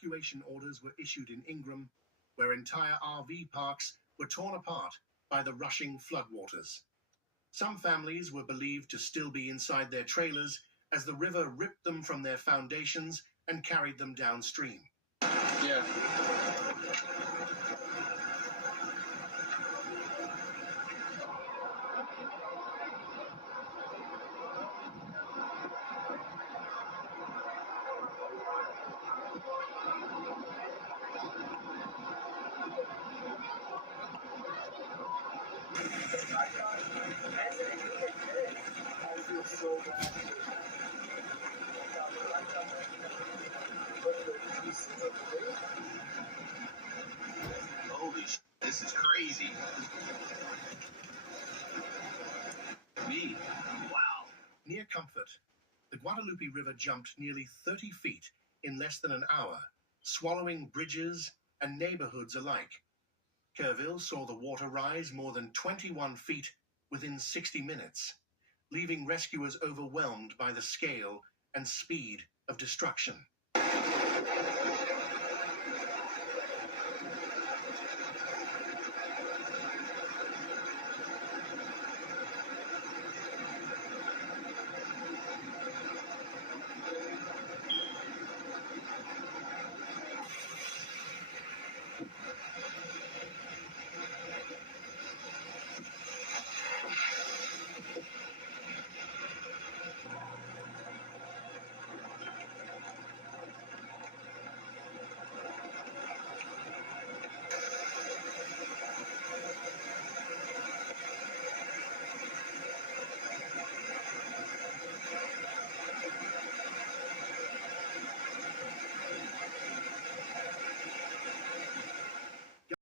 Evacuation orders were issued in Ingram, where entire RV parks were torn apart by the rushing floodwaters. Some families were believed to still be inside their trailers as the river ripped them from their foundations and carried them downstream. Yeah. I feel so bad. Holy shit, this is crazy. Me? Wow. Near Comfort, the Guadalupe River jumped nearly 30 feet in less than an hour, swallowing bridges and neighborhoods alike. Kerrville saw the water rise more than 21 feet within 60 minutes, leaving rescuers overwhelmed by the scale and speed of destruction.